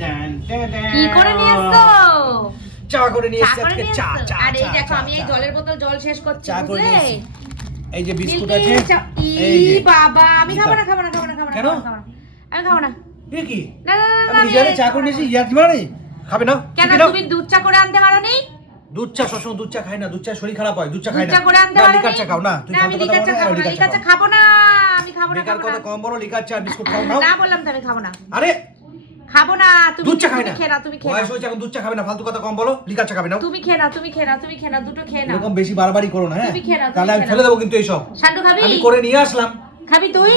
কি করে নিয়ে এসছো চা করে নিয়ে এসছি আজকে চা চা আর এই দেখো আমি এই জলের বোতল জল শেষ করছি বুঝলে? এই যে বিস্কুট আছে এই বাবা আমি খাব না খাব না খাব না খাব না কেন? না, না। আমি খাব না। এ কি? না না না, না, আমি নিজে চা করে না। নিয়েছি ইয়ার কি মানে? খাবে না? কেন তুমি দুধ চা করে আনতে পারোনি? দুধ চা সবসময় দুধ চা খাই না দুধ চা শরীর খারাপ হয় দুধ চা খাই না চা করে আনতে না, পারোনি? লিকার চা খাও না। তুই আমি লিকার চা খাব না লিকার চা খাব না আমি খাব না লিকার কথা কম বলো লিকার চা বিস্কুট খাও নাও না বললাম তো আমি খাব না। আরে খাব না তুমি দুধ চা খাই না। তুমি বয়স হয়েছে এখন দুধ চা খাবে না ফালতু কথা কম বলো লিকার চা খাবে না তুমি তুমি তুমি দুটো খেয়ে নাও। এরকম বেশি বাড়াবাড়ি করো না হ্যাঁ? তুমি তাহলে আমি ফেলে দেবো কিন্তু এইসব। খাবি? আমি করে নিয়ে আসলাম। খাবি তুই?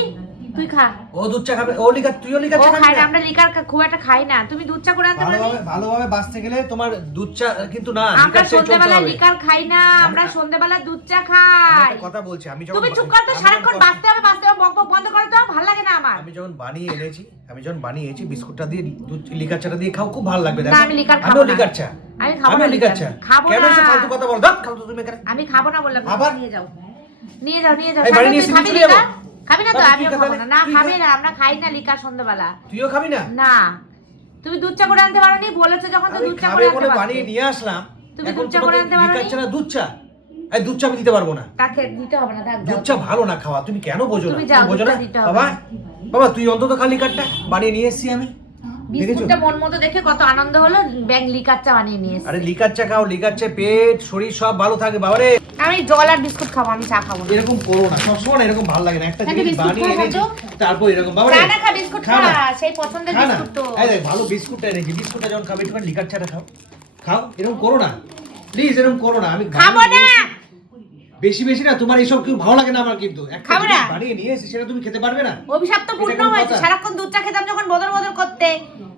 তুই খা। ও দুধ চা খাবে ও লিকার তুইও লিকার চা খাবি আমরা লিকার খুব একটা খাই না। তুমি দুধ চা করে আনতে পারবি? ভালোভাবে বাঁচতে গেলে তোমার দুধ চা কিন্তু না আমরা সন্ধ্যেবেলা লিকার খাই না আমরা আমি- সন্ধ্যেবেলা দুধ চা খাই। কথা বলছি আমি যখন তুমি চুপ কর তো সারাক্ষণ বাঁচতে হবে বাঁচতে হবে বক বক বন্ধ করো তো ভালো লাগে না আমার আমি যখন বানিয়ে এনেছি আমি যখন বানিয়ে এনেছি বিস্কুটটা দিয়ে দুধ লিকার চাটা দিয়ে খাও খুব ভালো লাগবে না, দেখো। আমি লিকার খাব আমিও লিকার চা। আমি খাব না লিকার। চা। খাব কেন না। এসে ফালতু কথা বল? দাও খাও তো তুমি এখানে। আমি খাব না বললাম আবার? নিয়ে যাও। নিয়ে যাও নিয়ে যাও। বাড়ি নিয়ে খাবি চলে খাবি না তো? আমিও খাব? না। না খাবি না আমরা খাই না লিকার সন্ধ্যেবেলা। তুইও খাবি না? না। তুমি দুধ চা করে আনতে পারোনি? বলেছ যখন তো দুধ চা করে আনতে পারতে। বানিয়ে নিয়ে আসলাম। তুমি দুধ চা করে আনতে পারোনি? লিকার চা না দুধ চা। এই দুধ চা আমি দিতে পারব না। তাকে দিতে হবে না দুধ চা ভালো না খাওয়া। তুমি কেন বোঝো না? তুমি বোঝো না? বাবা। না। বাবা তুই অন্তত খা লিকারটা বানিয়ে নিয়ে এসেছি আমি। বিস্কুটটা মন মতো দেখে কত আনন্দ হলো ব্যাং লিকার চা বানিয়ে নিয়ে। আরে লিকার চা খাও লিকার চা পেট শরীর সব ভালো থাকে বাবারে আমি জল আর বিস্কুট খাব আমি চা খাব এরকম করো না সবসময় এরকম ভালো লাগে না। একটা জিনিস বানিয়ে এনেছি তারপর এরকম চা খা বিস্কুট খা সেই পছন্দের বিস্কুট তো। এই দেখ ভালো বিস্কুটটা এনেছি বিস্কুটটা যখন খাবে একটু লিকার চাটা খাও। খাও এরকম করো না। প্লিজ এরকম করো না আমি খাব না। বেশি বেশি না তোমার এইসব কেউ ভালো লাগে না আমার কিন্তু। একটা খাব না। বানিয়ে নিয়ে এসেছি সেটা তুমি খেতে পারবে না। অভিশাপ তো পূর্ণ হয়েছে। সারাক্ষণ দুধ চা খেতাম যখন বদল বদল করতে।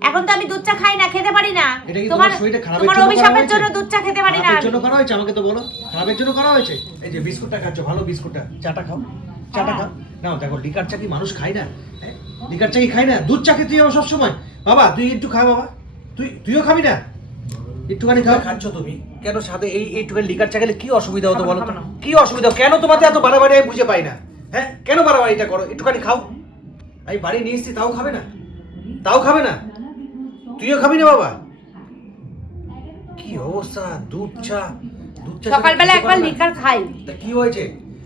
এখন তো আমি দুধ চা খাই না খেতে পারি না। তোমার খারাপের তোমার অভিশাপের জন্য দুধ চা খেতে পারি না। আমি। জন্য করা হয়েছে? আমাকে তো বলো। খারাপের জন্য করা হয়েছে? এই যে বিস্কুটটা খাচ্ছ ভালো বিস্কুটটা। চাটা খাও। চাটা হ্যাঁ। খাও। নাও দেখো লিকার চা কি মানুষ খায় না? হ্যাঁ? লিকার চা কি খায় না? দুধ চা খেতে সবসময়। বাবা তুই একটু খা বাবা। তুই তুইও খাবি না? একটুখানি খাও। খাচ্ছ তুমি। কেন সাথে এই এইটুখানি লিকার চা খেলে কি অসুবিধা হতো বলো। কি অসুবিধা? কেন তোমাতে এত বাড়াবাড়ি আমি বুঝে পাই না? হ্যাঁ? কেন বাড়াবাড়িটা করো? একটুখানি খাও। আমি বাড়ি নিয়ে এসেছি তাও খাবে না? তাও খাবে না? তুইও খাবি না বাবা? কি অবস্থা? দুধ চা? দুধ চা সকালবেলা একবার লিকার খাই। তা কি হয়েছে?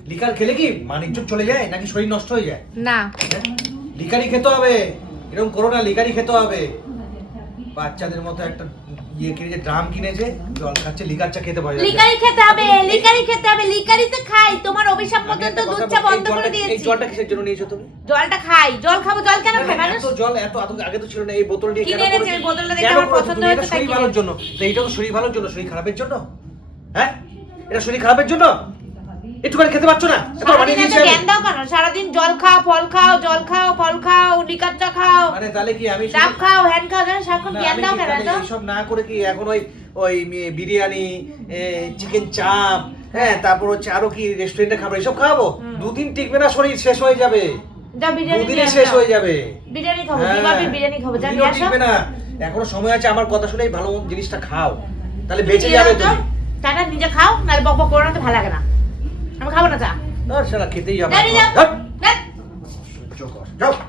লিকার খেলে কি মানিজ্য চলে যায় নাকি শরীর নষ্ট হয়ে যায়? না। হ্যাঁ? লিকারই খেতে হবে। এরকম করো না লিকারই খেতে হবে। বাচ্চাদের মতো একটা ইয়ে কিনেছে ড্রাম কিনেছে জল খাচ্ছে লিকার চা খেতে পারে লিকারি খেতে হবে লিকারি খেতে হবে লিকারি তো খাই তোমার অভিশাপ আমি তো দুধ চা বন্ধ করে জলটা- এই জলটা কিসের জন্য নিয়েছো তুমি? জলটা খাই জল খাব জল কেন খাই মানুষ? এত জল এত আগে তো ছিল না এই বোতল দিয়ে কিনে এনেছি? বোতলটা দেখে আমার পছন্দ হয়েছে, তাই শরীর ভালোর জন্য। তো এইটা তো শরীর ভালোর জন্য শরীর খারাপের জন্য? হ্যাঁ? এটা শরীর খারাপের জন্য? একটুখানি খেতে পারছ না? এত বানিয়ে দিয়েছি জ্ঞান দাও কেন? ফল খাও জল খাও ফল খাও লিকার খাও। মানে তাহলে কি আমি ডাব খাও হ্যান খাও জানো সারাক্ষণ জ্ঞান দাও কেন এত? এইসব না করে কি এখন ওই ওই বিরিয়ানি চিকেন চাপ হ্যাঁ তারপর হচ্ছে আরও কি রেস্টুরেন্টে খাবার এসব খাব? দুদিন টিকবে না শরীর শেষ হয়ে যাবে। বিরিয়ানি দুদিনে শেষ হয়ে যাবে। বিরিয়ানি খাব হ্যাঁ, বিরিয়ানি খাব? টিকবে না। এখনও সময় আছে আমার কথা শুনেই ভালো জিনিসটা খাও। তাহলে বেঁচে যাবে আসো। তুমি। চাটা নিজে খাও নাহলে বক বক করো না তো ভালো লাগে না। আমি খাব না চা। না সেটা খেতেই যাবে যা নিয়ে যাও